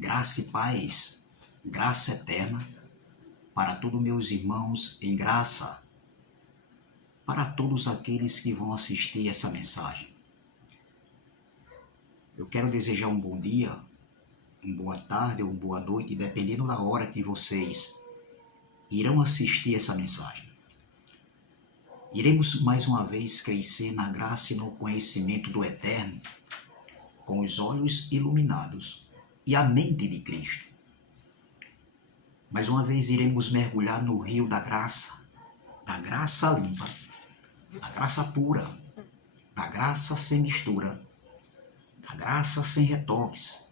Graça e paz, graça eterna, para todos meus irmãos em graça, para todos aqueles que vão assistir essa mensagem. Eu quero desejar um bom dia, uma boa tarde ou uma boa noite, dependendo da hora que vocês irão assistir essa mensagem. Iremos mais uma vez crescer na graça e no conhecimento do Eterno, com os olhos iluminados e a mente de Cristo. Mais uma vez iremos mergulhar no rio da graça limpa, da graça pura, da graça sem mistura, da graça sem retoques,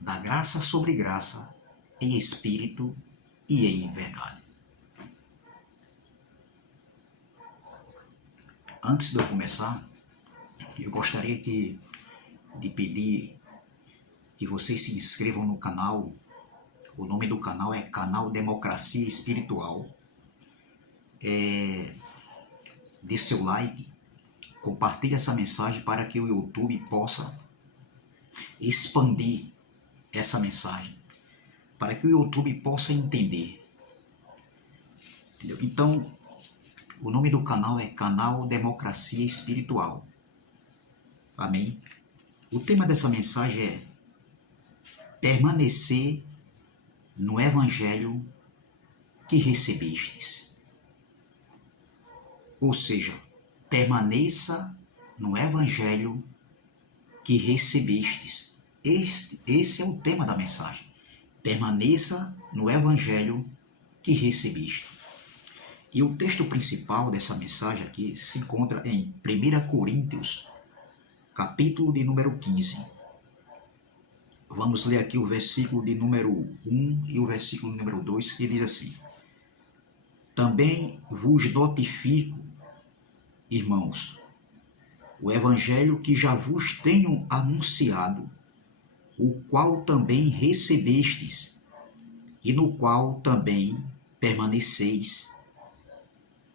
da graça sobre graça, em espírito e em verdade. Antes de eu começar, eu gostaria de pedir que vocês se inscrevam no canal. O nome do canal é Canal Democracia Espiritual. Dê seu like, compartilhe essa mensagem para que o YouTube possa expandir essa mensagem, para que o YouTube possa entender. Entendeu? Então, o nome do canal é Canal Democracia Espiritual. Amém? O tema dessa mensagem é permanecer no Evangelho que recebestes. Ou seja, permaneça no Evangelho que recebestes. Esse é o tema da mensagem. Permaneça no Evangelho que recebeste. E o texto principal dessa mensagem aqui se encontra em 1 Coríntios, capítulo de número 15. Vamos ler aqui o versículo de número 1 e o versículo número 2, que diz assim: Também vos notifico, irmãos, o evangelho que já vos tenho anunciado, o qual também recebestes, e no qual também permaneceis,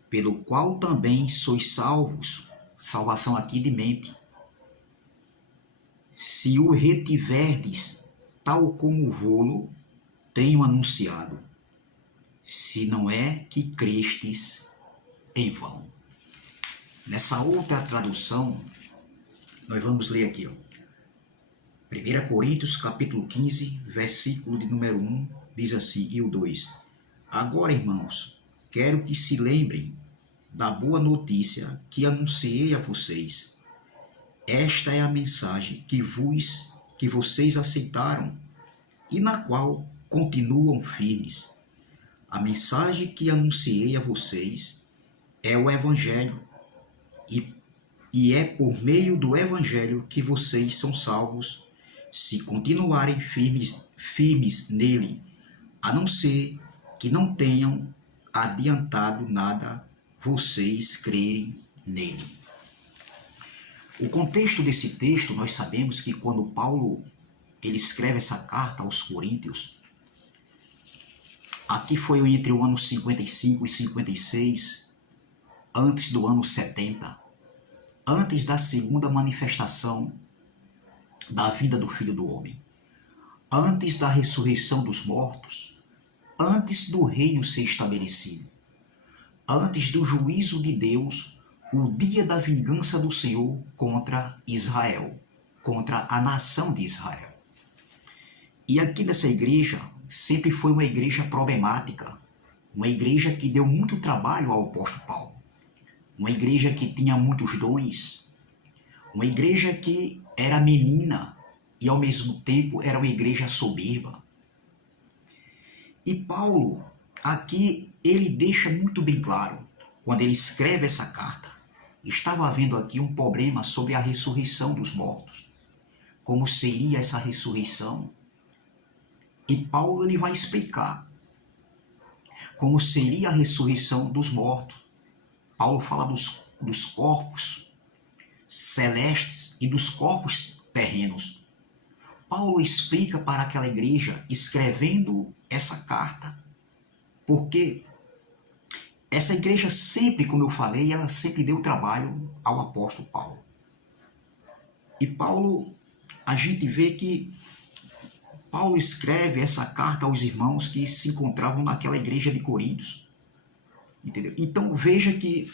pelo qual também sois salvos, salvação aqui de mente, se o retiverdes, tal como vô-lo tenho anunciado, se não é que crestes em vão. Nessa outra tradução, nós vamos ler aqui, 1 Coríntios capítulo 15, versículo de número 1, diz assim, e o 2. Agora, irmãos, quero que se lembrem da boa notícia que anunciei a vocês. Esta é a mensagem que vocês aceitaram e na qual continuam firmes. A mensagem que anunciei a vocês é o Evangelho, e é por meio do Evangelho que vocês são salvos, se continuarem firmes nele, a não ser que não tenham adiantado nada vocês crerem nele. O contexto desse texto, nós sabemos que quando Paulo ele escreve essa carta aos Coríntios, aqui foi entre o ano 55 e 56, antes do ano 70, antes da segunda manifestação da vinda do Filho do Homem, antes da ressurreição dos mortos, antes do reino ser estabelecido, antes do juízo de Deus, o dia da vingança do Senhor contra Israel, contra a nação de Israel. E aqui nessa igreja sempre foi uma igreja problemática, uma igreja que deu muito trabalho ao apóstolo Paulo, uma igreja que tinha muitos dons, uma igreja que era menina e ao mesmo tempo era uma igreja soberba. E Paulo, aqui, ele deixa muito bem claro, quando ele escreve essa carta, estava havendo aqui um problema sobre a ressurreição dos mortos. Como seria essa ressurreição? E Paulo ele vai explicar como seria a ressurreição dos mortos. Paulo fala dos corpos celestes e dos corpos terrenos. Paulo explica para aquela igreja, escrevendo essa carta, porque essa igreja sempre, como eu falei, ela sempre deu trabalho ao apóstolo Paulo. E Paulo, a gente vê que Paulo escreve essa carta aos irmãos que se encontravam naquela igreja de Coríntios. Entendeu? Então veja que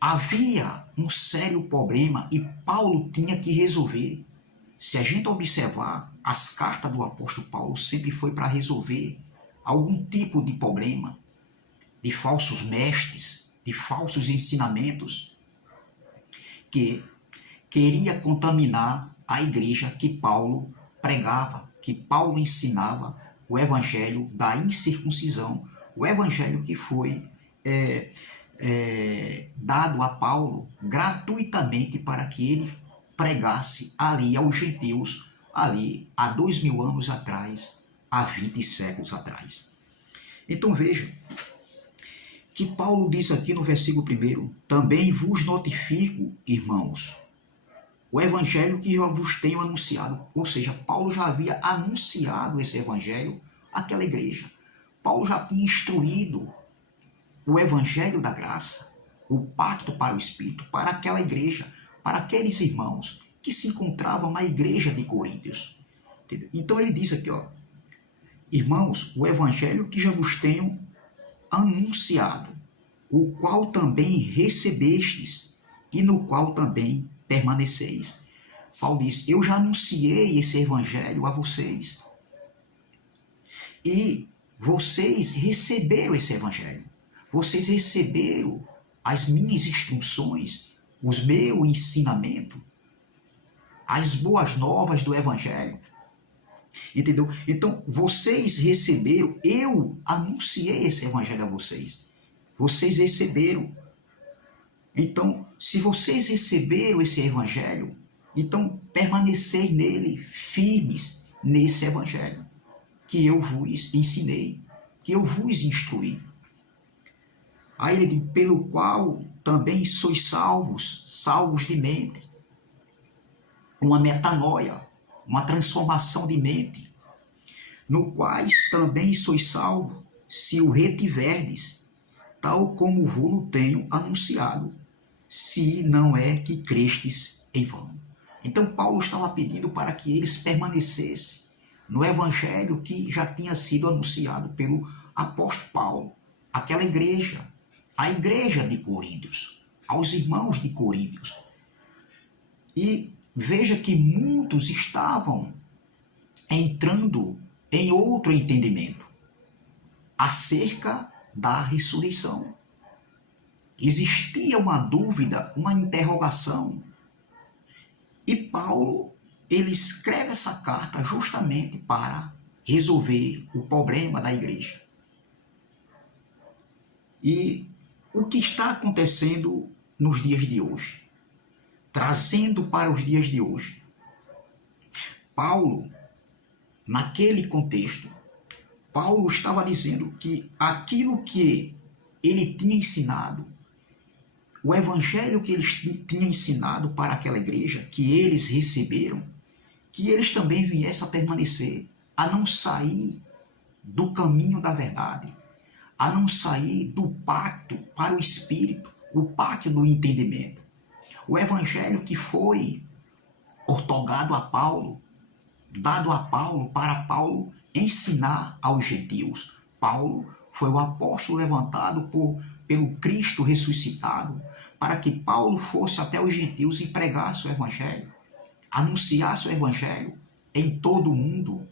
havia um sério problema e Paulo tinha que resolver. Se a gente observar, as cartas do apóstolo Paulo sempre foi para resolver algum tipo de problema, de falsos mestres, de falsos ensinamentos, que queria contaminar a igreja que Paulo pregava, que Paulo ensinava, o evangelho da incircuncisão, o evangelho que foi dado a Paulo gratuitamente para que ele pregasse ali aos gentios, ali há 2000 anos atrás, há 20 séculos atrás. Então veja que Paulo diz aqui no versículo 1, também vos notifico, irmãos, o evangelho que eu vos tenho anunciado. Ou seja, Paulo já havia anunciado esse evangelho àquela igreja. Paulo já tinha instruído o evangelho da graça, o pacto para o Espírito, para aquela igreja, para aqueles irmãos que se encontravam na igreja de Coríntios. Entendeu? Então ele diz aqui, irmãos, o evangelho que já vos tenho anunciado, o qual também recebestes e no qual também permaneceis. Paulo diz, eu já anunciei esse evangelho a vocês e vocês receberam esse evangelho. Vocês receberam as minhas instruções, os meus ensinamentos, as boas novas do evangelho. Entendeu? Então, vocês receberam, eu anunciei esse evangelho a vocês. Vocês receberam. Então, se vocês receberam esse evangelho, então permaneceis nele, firmes nesse evangelho que eu vos ensinei, que eu vos instruí. Aí ele diz, pelo qual também sois salvos de mente. Uma metanoia, uma transformação de mente, no quais também sois salvos, se o retiverdes, tal como vos tenho anunciado, se não é que crestes em vão. Então Paulo estava pedindo para que eles permanecessem no evangelho que já tinha sido anunciado pelo apóstolo Paulo, aquela igreja, a igreja de Coríntios, aos irmãos de Coríntios. E veja que muitos estavam entrando em outro entendimento acerca da ressurreição. Existia uma dúvida, uma interrogação. E Paulo, ele escreve essa carta justamente para resolver o problema da igreja. E o que está acontecendo nos dias de hoje? Trazendo para os dias de hoje. Paulo, naquele contexto, Paulo estava dizendo que aquilo que ele tinha ensinado, o evangelho que ele tinha ensinado para aquela igreja, que eles receberam, que eles também viessem a permanecer, a não sair do caminho da verdade, a não sair do pacto para o Espírito, o pacto do entendimento. O evangelho que foi outorgado a Paulo, dado a Paulo para Paulo ensinar aos gentios. Paulo foi o apóstolo levantado pelo Cristo ressuscitado, para que Paulo fosse até os gentios e pregasse o evangelho, anunciasse o evangelho em todo o mundo.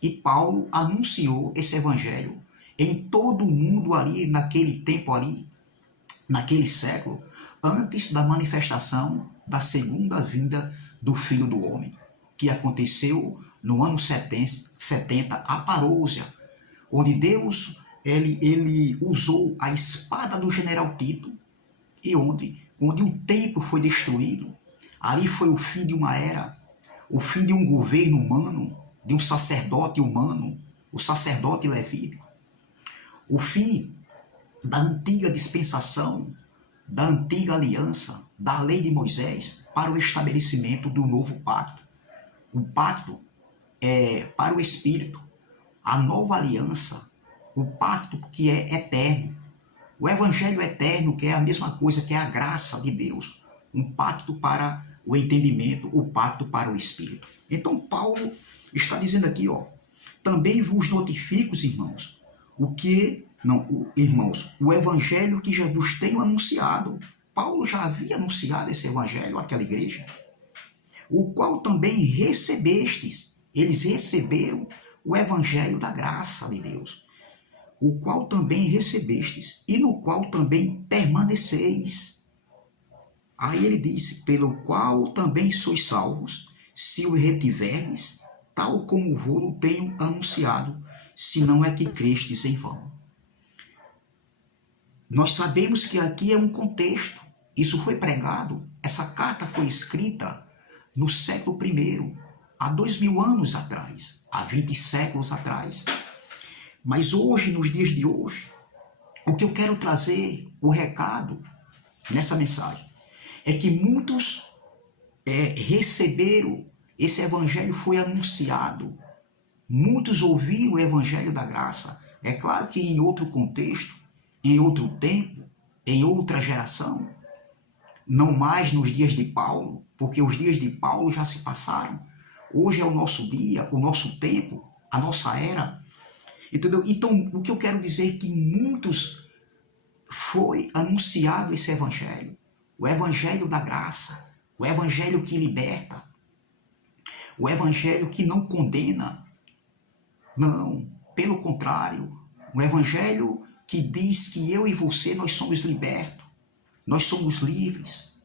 E Paulo anunciou esse evangelho em todo o mundo ali, naquele tempo ali, naquele século, antes da manifestação da segunda vinda do Filho do Homem, que aconteceu no ano 70, a parousia, onde Deus ele usou a espada do general Tito, e onde o templo foi destruído. Ali foi o fim de uma era, o fim de um governo humano, de um sacerdote humano, o sacerdote levítico, o fim da antiga dispensação, da antiga aliança, da lei de Moisés, para o estabelecimento do novo pacto. O pacto para o Espírito, a nova aliança, o pacto que é eterno, o evangelho eterno, que é a mesma coisa que é a graça de Deus, um pacto para o entendimento, o pacto para o Espírito. Então Paulo está dizendo aqui, ó, também vos notifico, irmãos, irmãos, o evangelho que já vos tenho anunciado. Paulo já havia anunciado esse evangelho àquela igreja, o qual também recebestes. Eles receberam o evangelho da graça de Deus, o qual também recebestes, e no qual também permaneceis. Aí ele disse, pelo qual também sois salvos, se o retiverdes, tal como vou-lo tenho anunciado, se não é que crestes em vão. Nós sabemos que aqui é um contexto. Isso foi pregado, essa carta foi escrita no século I, há 2000 anos atrás, há 20 séculos atrás. Mas hoje, nos dias de hoje, o que eu quero trazer, o recado nessa mensagem, é que muitos receberam, esse evangelho foi anunciado, muitos ouviram o evangelho da graça. É claro que em outro contexto, em outro tempo, em outra geração, não mais nos dias de Paulo, porque os dias de Paulo já se passaram. Hoje é o nosso dia, o nosso tempo, a nossa era. Entendeu? Então, o que eu quero dizer é que muitos foi anunciado esse evangelho, o evangelho da graça, o evangelho que liberta, o evangelho que não condena. Não, pelo contrário, o evangelho que diz que eu e você, nós somos libertos, nós somos livres,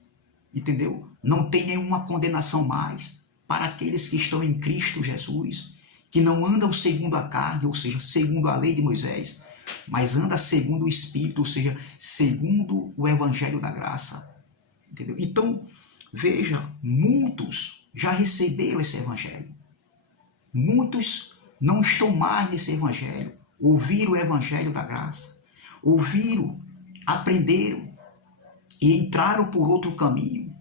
entendeu? Não tem nenhuma condenação mais para aqueles que estão em Cristo Jesus, que não andam segundo a carne, ou seja, segundo a lei de Moisés, mas anda segundo o Espírito, ou seja, segundo o evangelho da graça, entendeu? Então, veja, muitos já receberam esse evangelho, muitos não estão mais nesse evangelho, ouviram o evangelho da graça, ouviram, aprenderam e entraram por outro caminho,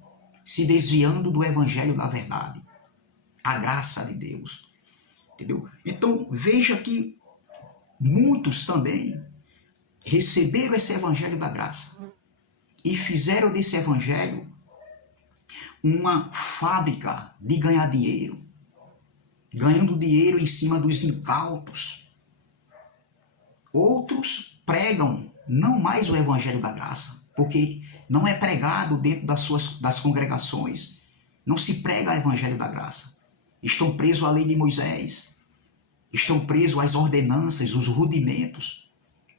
se desviando do evangelho da verdade, a graça de Deus, entendeu? Então veja que muitos também receberam esse evangelho da graça e fizeram desse evangelho uma fábrica de ganhar dinheiro, ganhando dinheiro em cima dos incautos. Outros pregam não mais o evangelho da graça, porque não é pregado dentro das congregações, não se prega o evangelho da graça. Estão presos à lei de Moisés, estão presos às ordenanças, os rudimentos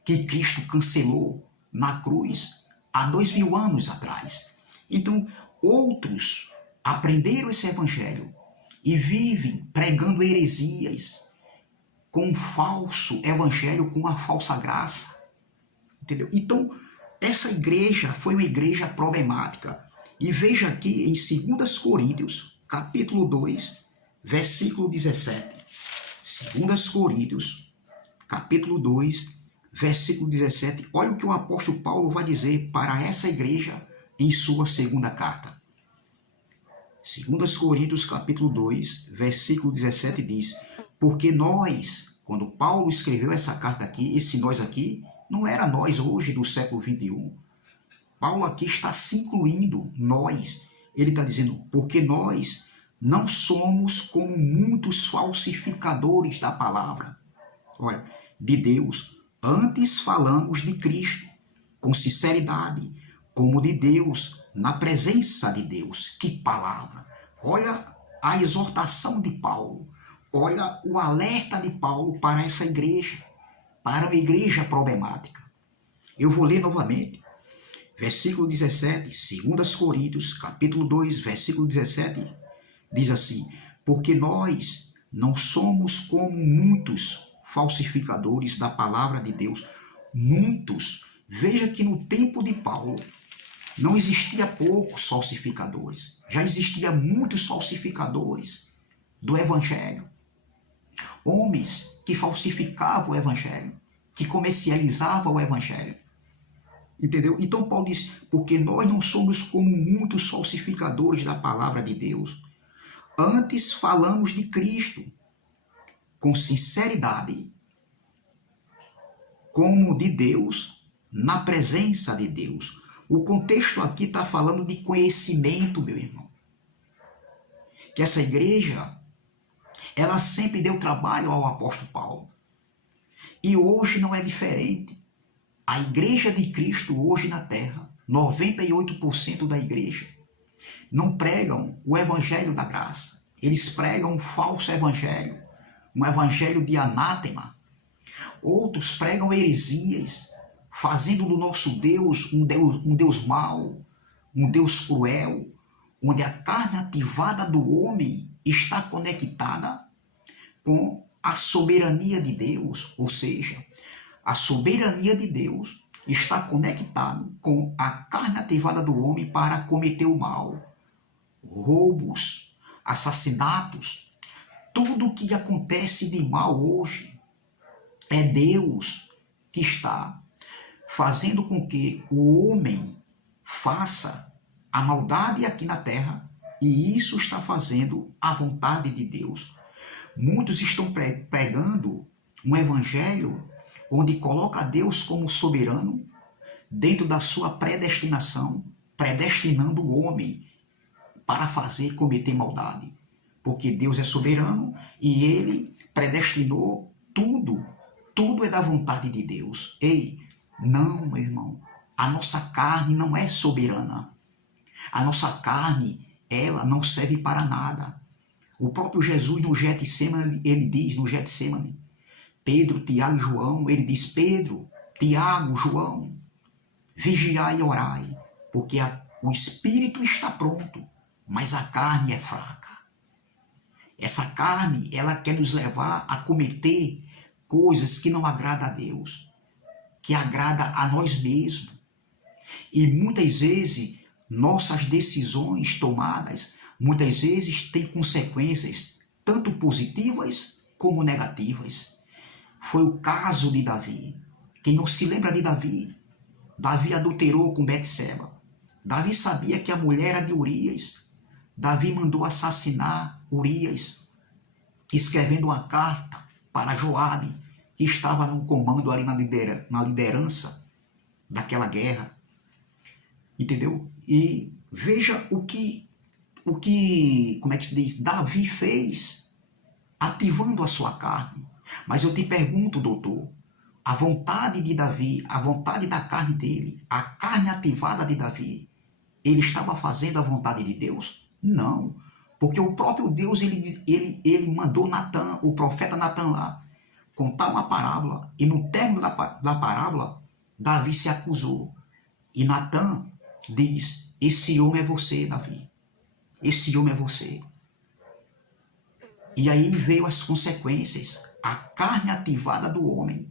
que Cristo cancelou na cruz há 2000 anos atrás. Então, outros aprenderam esse evangelho e vivem pregando heresias com um falso evangelho, com uma falsa graça, entendeu? Então, essa igreja foi uma igreja problemática. E veja aqui em 2 Coríntios, capítulo 2, versículo 17. 2 Coríntios, capítulo 2, versículo 17. Olha o que o apóstolo Paulo vai dizer para essa igreja em sua segunda carta. 2 Coríntios, capítulo 2, versículo 17 diz: porque nós, quando Paulo escreveu essa carta aqui, esse nós aqui, não era nós hoje do século 21. Paulo aqui está se incluindo nós. Ele está dizendo, porque nós não somos como muitos falsificadores da palavra, olha, de Deus. Antes falamos de Cristo, com sinceridade, como de Deus, na presença de Deus. Que palavra! Olha a exortação de Paulo. Olha o alerta de Paulo para essa igreja, para uma igreja problemática. Eu vou ler novamente. Versículo 17, 2 Coríntios, capítulo 2, versículo 17, diz assim: porque nós não somos como muitos falsificadores da palavra de Deus. Muitos. Veja que no tempo de Paulo não existia poucos falsificadores. Já existia muitos falsificadores do evangelho. Homens que falsificavam o evangelho, que comercializavam o evangelho. Entendeu? Então Paulo diz, porque nós não somos como muitos falsificadores da palavra de Deus. Antes falamos de Cristo com sinceridade, como de Deus, na presença de Deus. O contexto aqui está falando de conhecimento, meu irmão. que essa igreja, ela sempre deu trabalho ao apóstolo Paulo. E hoje não é diferente. A igreja de Cristo hoje na terra, 98% da igreja, não pregam o evangelho da graça. Eles pregam um falso evangelho, um evangelho de anátema. Outros pregam heresias, fazendo do nosso Deus um Deus mau, um Deus cruel, onde a carne ativada do homem está conectada com a soberania de Deus, ou seja, a soberania de Deus está conectada com a carne ativada do homem para cometer o mal, roubos, assassinatos, tudo o que acontece de mal hoje é Deus que está fazendo com que o homem faça a maldade aqui na terra, e isso está fazendo a vontade de Deus. Muitos estão pregando um evangelho onde coloca Deus como soberano dentro da sua predestinação, predestinando o homem para cometer maldade. Porque Deus é soberano e ele predestinou tudo. Tudo é da vontade de Deus. Ei, não, meu irmão. A nossa carne não é soberana. A nossa carne, ela não serve para nada. O próprio Jesus no Getsemane, ele diz, no Getsemane, Pedro, Tiago e João, ele diz, Pedro, Tiago, João, vigiai e orai, porque o espírito está pronto, mas a carne é fraca. Essa carne, ela quer nos levar a cometer coisas que não agradam a Deus, que agrada a nós mesmos. E muitas vezes, nossas decisões tomadas, muitas vezes têm consequências tanto positivas como negativas. Foi o caso de Davi. Quem não se lembra de Davi? Davi adulterou com Betseba. Davi sabia que a mulher era de Urias. Davi mandou assassinar Urias, escrevendo uma carta para Joabe, que estava no comando ali na liderança daquela guerra. Entendeu? E veja o que, como é que se diz, Davi fez, ativando a sua carne. Mas eu te pergunto, doutor, a vontade de Davi, a vontade da carne dele, a carne ativada de Davi, ele estava fazendo a vontade de Deus? Não, porque o próprio Deus, ele mandou Natan, o profeta Natan lá, contar uma parábola, e no término da parábola, Davi se acusou. E Natan diz, esse homem é você, Davi, esse homem é você. E aí veio as consequências. A carne ativada do homem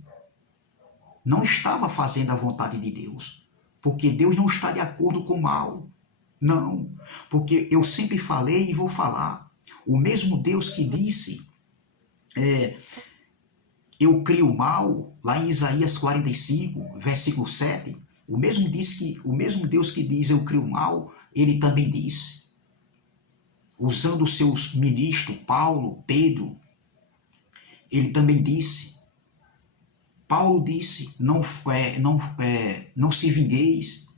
não estava fazendo a vontade de Deus, porque Deus não está de acordo com o mal. Não, porque eu sempre falei e vou falar, o mesmo Deus que disse, eu crio o mal, lá em Isaías 45, versículo 7, o mesmo Deus que diz eu crio o mal, ele também disse, usando os seus ministros, Paulo, Pedro, ele também disse, Paulo disse, não se vingueis,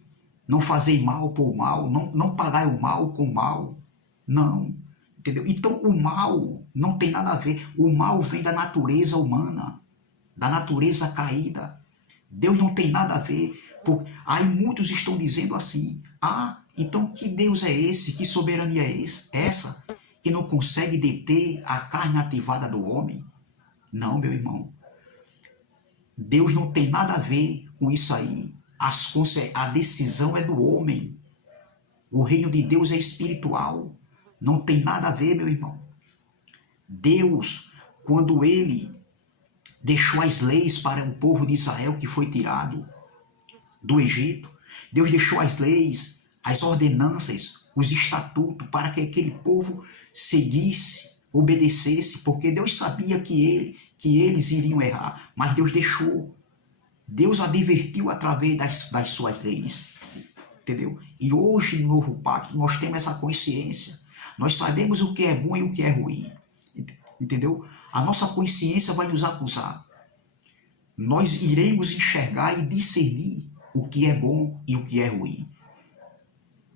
não fazei mal por mal, não pagai o mal com o mal, não, entendeu? Então o mal não tem nada a ver, o mal vem da natureza humana, da natureza caída, Deus não tem nada a ver, aí muitos estão dizendo assim, então que Deus é esse, que soberania é essa, que não consegue deter a carne ativada do homem? Não, meu irmão, Deus não tem nada a ver com isso aí. A decisão é do homem. O reino de Deus é espiritual. Não tem nada a ver, meu irmão. Deus, quando ele deixou as leis para o povo de Israel que foi tirado do Egito, Deus deixou as leis, as ordenanças, os estatutos para que aquele povo seguisse, obedecesse, porque Deus sabia que eles iriam errar, mas Deus deixou. Deus advertiu através das suas leis, entendeu? E hoje, no novo pacto, nós temos essa consciência. Nós sabemos o que é bom e o que é ruim, entendeu? A nossa consciência vai nos acusar. Nós iremos enxergar e discernir o que é bom e o que é ruim.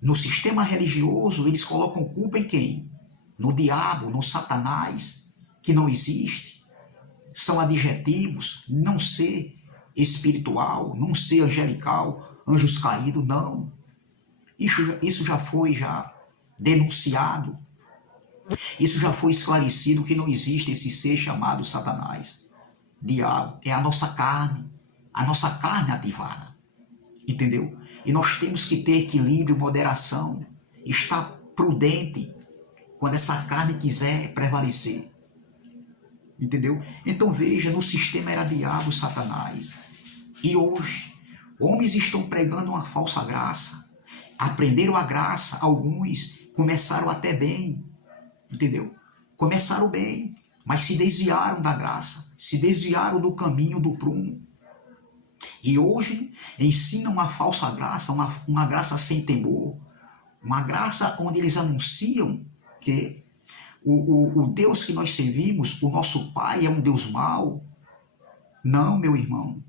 No sistema religioso, eles colocam culpa em quem? no diabo, no Satanás, que não existe. São adjetivos, não ser espiritual, não ser angelical, anjos caídos, não. Isso já foi denunciado. Isso já foi esclarecido que não existe esse ser chamado Satanás. Diabo é a nossa carne ativada. Entendeu? E nós temos que ter equilíbrio, moderação, estar prudente quando essa carne quiser prevalecer. Entendeu? Então veja, no sistema era diabo, Satanás. E hoje, homens estão pregando uma falsa graça. Aprenderam a graça, alguns começaram até bem. Entendeu? Começaram bem, mas se desviaram da graça, se desviaram do caminho do prumo. E hoje ensinam uma falsa graça, uma graça sem temor, uma graça onde eles anunciam que o Deus que nós servimos, o nosso Pai, é um Deus mau. Não, meu irmão,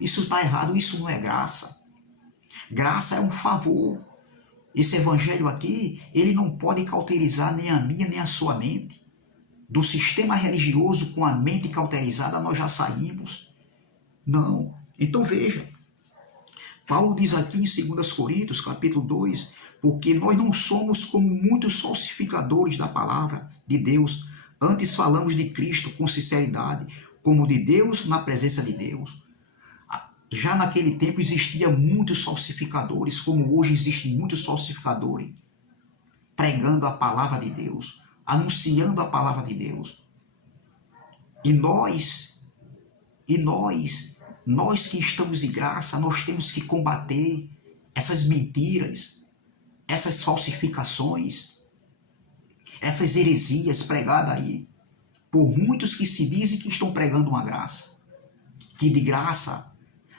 isso está errado, isso não é graça. Graça é um favor. Esse evangelho aqui, ele não pode cauterizar nem a minha nem a sua mente. Do sistema religioso com a mente cauterizada nós já saímos. Não. Então veja, Paulo diz aqui em 2 Coríntios, capítulo 2, porque nós não somos como muitos falsificadores da palavra de Deus, antes falamos de Cristo com sinceridade, como de Deus na presença de Deus. Já naquele tempo existia muitos falsificadores, como hoje existem muitos falsificadores, pregando a palavra de Deus, anunciando a palavra de Deus. E nós que estamos em graça, nós temos que combater essas mentiras, essas falsificações, essas heresias pregadas aí, por muitos que se dizem que estão pregando uma graça, que de graça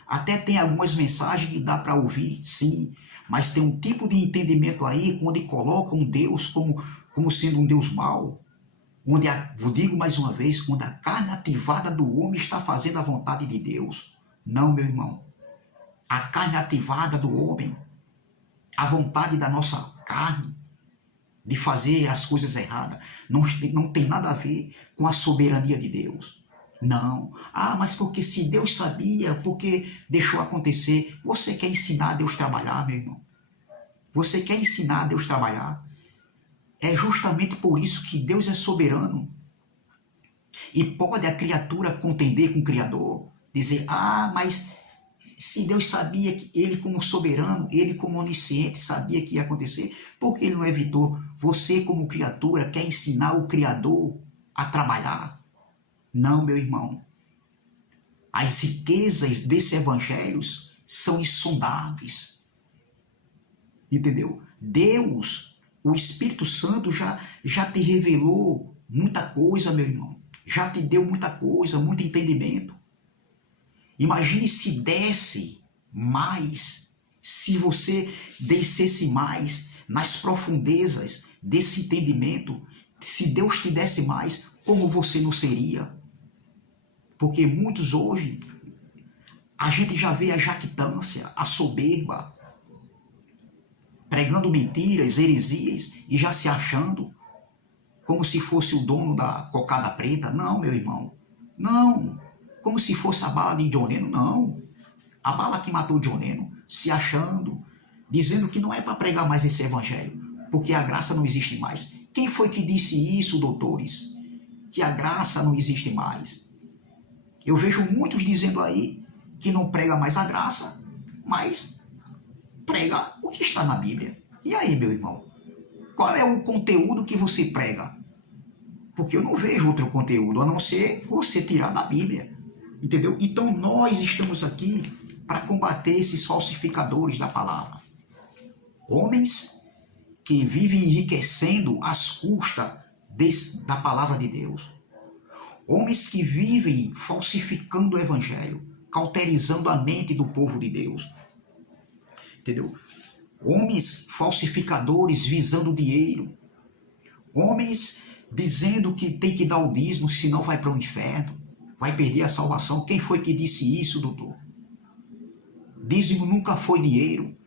até tem algumas mensagens que dá para ouvir, sim, mas tem um tipo de entendimento aí onde coloca um Deus como sendo um Deus mau, onde, vou digo mais uma vez, onde a carne ativada do homem está fazendo a vontade de Deus. Não, meu irmão. A carne ativada do homem, a vontade da nossa carne de fazer as coisas erradas, não tem nada a ver com a soberania de Deus. Não. Ah, mas porque se Deus sabia, porque deixou acontecer. Você quer ensinar Deus a trabalhar, meu irmão? Você quer ensinar Deus a trabalhar? É justamente por isso que Deus é soberano. E pode a criatura contender com o Criador, dizer, ah, mas se Deus sabia que ele como soberano, ele como onisciente sabia que ia acontecer, por que ele não evitou? Você como criatura quer ensinar o Criador a trabalhar? Não, meu irmão. As riquezas desse evangelho são insondáveis. Entendeu? Deus, o Espírito Santo já te revelou muita coisa, meu irmão. Já te deu muita coisa, muito entendimento. Imagine se desse mais, se você descesse mais nas profundezas desse entendimento, se Deus te desse mais, como você não seria? Porque muitos hoje, a gente já vê a jactância, a soberba, pregando mentiras, heresias e já se achando como se fosse o dono da cocada preta. Não, meu irmão, não. Como se fosse a bala de John Lennon, não. A bala que matou John Lennon, se achando, dizendo que não é para pregar mais esse evangelho, porque a graça não existe mais. Quem foi que disse isso, doutores? Que a graça não existe mais. Eu vejo muitos dizendo aí que não prega mais a graça, mas prega o que está na Bíblia. E aí, meu irmão? Qual é o conteúdo que você prega? Porque eu não vejo outro conteúdo, a não ser você tirar da Bíblia. Entendeu? Então nós estamos aqui para combater esses falsificadores da palavra. Homens que vivem enriquecendo às custas da palavra de Deus. Homens que vivem falsificando o evangelho, cauterizando a mente do povo de Deus. Entendeu? Homens falsificadores visando dinheiro. Homens dizendo que tem que dar o dízimo, senão vai para o inferno, vai perder a salvação. Quem foi que disse isso, doutor? Dízimo nunca foi dinheiro.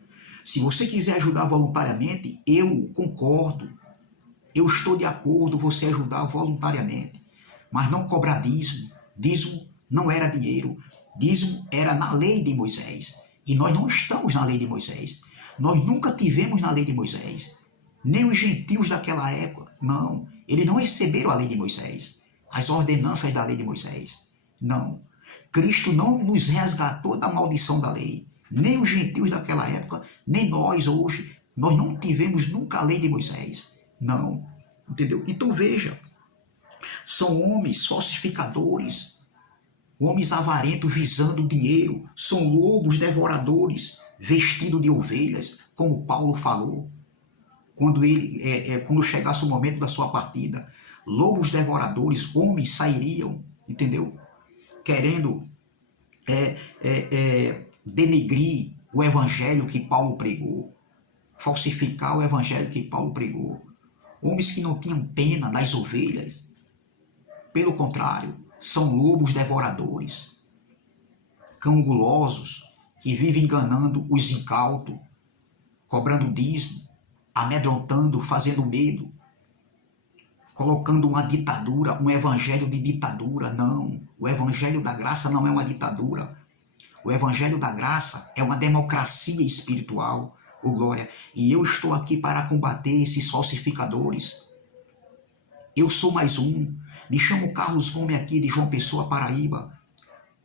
Se você quiser ajudar voluntariamente, eu concordo. Eu estou de acordo você ajudar voluntariamente, mas não cobrar dízimo. Dízimo não era dinheiro. Dízimo era na lei de Moisés. E nós não estamos na lei de Moisés. Nós nunca tivemos na lei de Moisés. Nem os gentios daquela época. Não. Eles não receberam a lei de Moisés. As ordenanças da lei de Moisés. Não. Cristo não nos resgatou da maldição da lei. Nem os gentios daquela época, nem nós hoje. Nós não tivemos nunca a lei de Moisés. Não. Entendeu? Então veja. São homens falsificadores. Homens avarentos visando dinheiro. São lobos devoradores vestidos de ovelhas, como Paulo falou. Quando chegasse o momento da sua partida, lobos devoradores, homens sairiam, entendeu? Querendo denegrir o evangelho que Paulo pregou, falsificar o evangelho que Paulo pregou. Homens que não tinham pena das ovelhas. Pelo contrário, são lobos devoradores, cão gulosos, que vivem enganando os incautos, cobrando dízimo, amedrontando, fazendo medo, colocando uma ditadura, um evangelho de ditadura. Não, o evangelho da graça não é uma ditadura. O evangelho da graça é uma democracia espiritual, oh glória. E eu estou aqui para combater esses falsificadores. Eu sou mais um. Me chamo Carlos Gomes aqui de João Pessoa, Paraíba.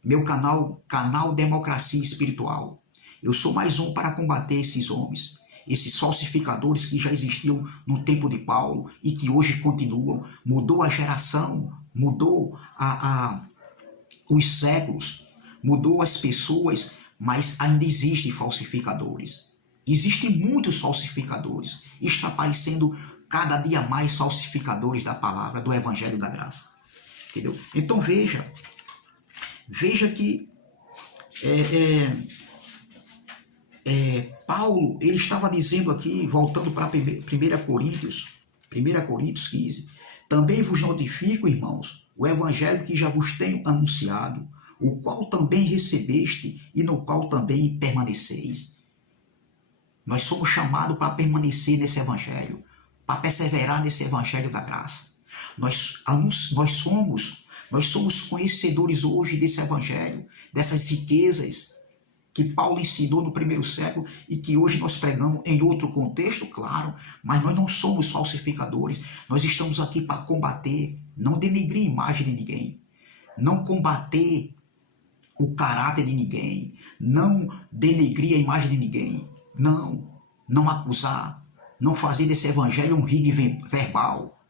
Meu canal Democracia Espiritual. Eu sou mais um para combater esses homens, esses falsificadores que já existiam no tempo de Paulo e que hoje continuam. Mudou a geração, mudou os séculos, mudou as pessoas, mas ainda existem falsificadores. Existem muitos falsificadores. Está aparecendo cada dia mais falsificadores da palavra, do evangelho da graça. Entendeu? Então veja que Paulo, ele estava dizendo aqui, voltando para 1 Coríntios 15, também vos notifico, irmãos, o evangelho que já vos tenho anunciado, o qual também recebeste e no qual também permaneceis. Nós somos chamados para permanecer nesse evangelho, para perseverar nesse evangelho da graça. Nós somos conhecedores hoje desse evangelho, dessas riquezas que Paulo ensinou no primeiro século e que hoje nós pregamos em outro contexto, claro, mas nós não somos falsificadores. Nós estamos aqui para combater, não denegrir a imagem de ninguém, não combater o caráter de ninguém, não denegrir a imagem de ninguém, não acusar, não fazer desse evangelho um ringue verbal,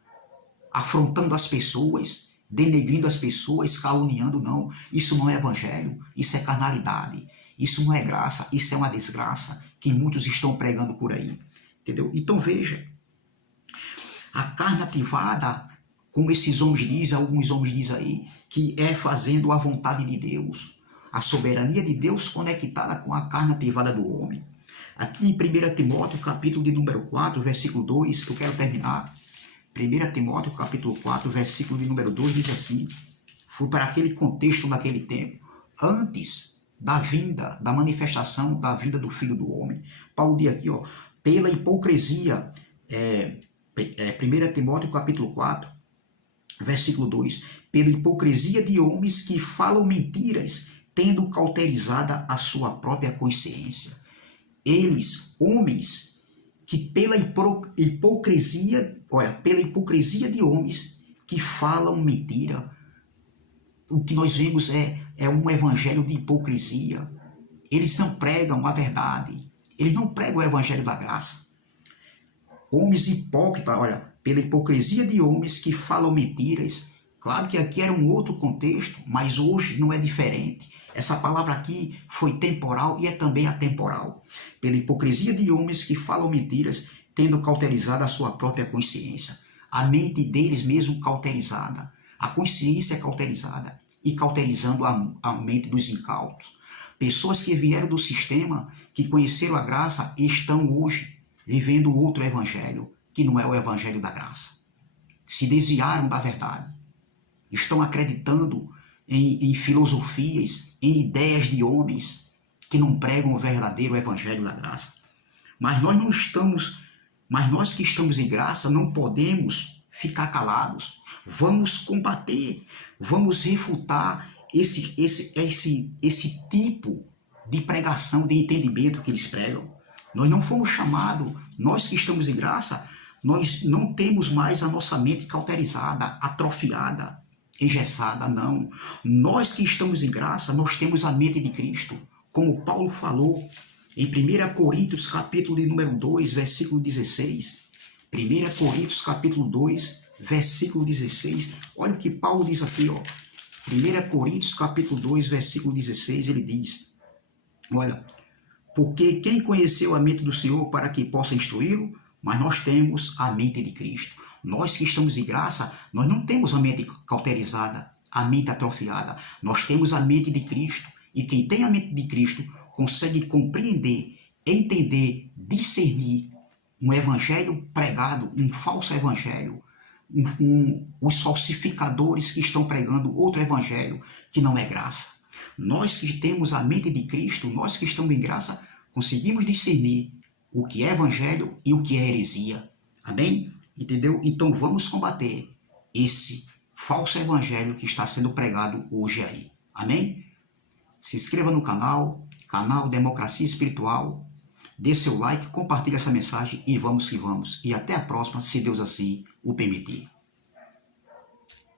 afrontando as pessoas, denegrindo as pessoas, caluniando, não. Isso não é evangelho, isso é carnalidade, isso não é graça, isso é uma desgraça que muitos estão pregando por aí, entendeu? Então veja, a carne ativada, como esses homens dizem, alguns homens dizem aí, que é fazendo a vontade de Deus, a soberania de Deus conectada com a carne ativada do homem. Aqui em 1 Timóteo, capítulo de número 4, versículo 2, que eu quero terminar. 1 Timóteo, capítulo 4, versículo de número 2, diz assim, foi para aquele contexto naquele tempo, antes da vinda, da manifestação da vinda do Filho do Homem. Paulo diz aqui, ó, pela hipocrisia, 1 Timóteo, capítulo 4, versículo 2, pela hipocrisia de homens que falam mentiras, tendo cauterizada a sua própria consciência. Eles, homens, que pela hipocrisia de homens que falam mentira, o que nós vemos é um evangelho de hipocrisia. Eles não pregam a verdade, eles não pregam o evangelho da graça. Homens hipócritas, olha, pela hipocrisia de homens que falam mentiras. Claro que aqui era um outro contexto, mas hoje não é diferente. Essa palavra aqui foi temporal e é também atemporal. Pela hipocrisia de homens que falam mentiras, tendo cauterizado a sua própria consciência. A mente deles mesmo cauterizada. A consciência cauterizada. E cauterizando a mente dos incautos. Pessoas que vieram do sistema, que conheceram a graça e estão hoje vivendo outro evangelho, que não é o evangelho da graça. Se desviaram da verdade. Estão acreditando em filosofias, em ideias de homens que não pregam o verdadeiro evangelho da graça. Mas nós não estamos Mas nós que estamos em graça não podemos ficar calados. Vamos combater, vamos refutar esse tipo de pregação, de entendimento que eles pregam. Nós não fomos chamados, nós que estamos em graça, nós não temos mais a nossa mente cauterizada, atrofiada, engessada, não. Nós que estamos em graça, nós temos a mente de Cristo, como Paulo falou em 1 Coríntios, capítulo de número 2, versículo 16. 1 Coríntios, capítulo 2, versículo 16. Olha o que Paulo diz aqui, ó. 1 Coríntios, capítulo 2, versículo 16, ele diz, olha, porque quem conheceu a mente do Senhor para que possa instruí-lo? Mas nós temos a mente de Cristo. Nós que estamos em graça, nós não temos a mente cauterizada, a mente atrofiada. Nós temos a mente de Cristo. E quem tem a mente de Cristo consegue compreender, entender, discernir um evangelho pregado, um falso evangelho, os falsificadores que estão pregando outro evangelho que não é graça. Nós que temos a mente de Cristo, nós que estamos em graça, conseguimos discernir o que é evangelho e o que é heresia. Amém? Entendeu? Então vamos combater esse falso evangelho que está sendo pregado hoje aí. Amém? Se inscreva no canal Democracia Espiritual, dê seu like, compartilhe essa mensagem e vamos que vamos. E até a próxima, se Deus assim o permitir.